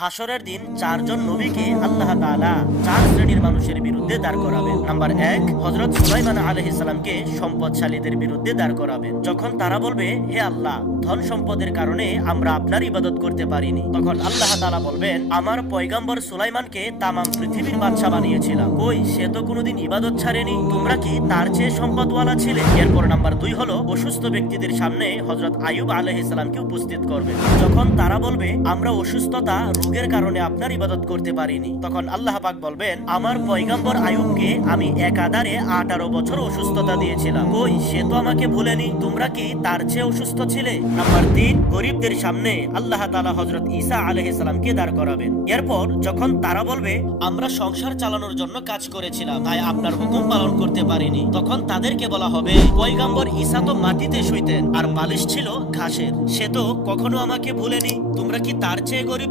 হাসরের দিন চারজন নবীকে আল্লাহ তাআলা চার শ্রেণীর মানুষের বিরুদ্ধে দাঁড় করাবেন। নাম্বার ১, হযরত সুলাইমান আলাইহিস সালামকে সম্পদশালীদের বিরুদ্ধে দাঁড় করাবেন। যখন তারা বলবে, হে আল্লাহ, ধন সম্পদের কারণে আমরা আপনার ইবাদত করতে পারিনি, তখন আল্লাহ তাআলা বলবেন, আমার পয়গম্বর সুলাইমানকে তামাম পৃথিবীর বাদশা বানিয়েছিলাম, কই সে তো কোনোদিন ইবাদত ছাড়েনি, তোমরা কি তার চেয়ে সম্পদওয়ালা ছিলে? এরপর নাম্বার ২ হলো অসুস্থ ব্যক্তিদের সামনে হযরত আইয়ুব আলাইহিস সালামকে উপস্থিত করবেন। যখন তারা বলবে, আমরা অসুস্থতা রোগের কারণে আপনার ইবাদত করতে পারিনি, তখন আল্লাহ পাক বলবেন, আমার পয়গম্বর আইয়ুবকে আমি একাধারে ১৮ বছর অসুস্থতা দিয়েছিলাম, কই সে তো আমাকে ভুলেনি, তোমরা কি তার চেয়ে অসুস্থ ছিলে? নাম্বার ৩, গরিবদের সামনে আল্লাহ তাআলা হযরত ঈসা আলাইহিস সালামকে দাঁড় করাবেন। এরপর যখন তারা বলবে, আমরা সংসার চালানোর জন্য কাজ করেছিলাম, তাই আপনার হুকুম পালন করতে পারিনি, তখন তাদেরকে বলা হবে, পয়গম্বর ঈসা তো মাটিতে শুইতেন আর বালিশ ছিল ঘাসের, সে তো কখনো আমাকে ভুলেনি, তোমরা কি তার চেয়ে গরিব?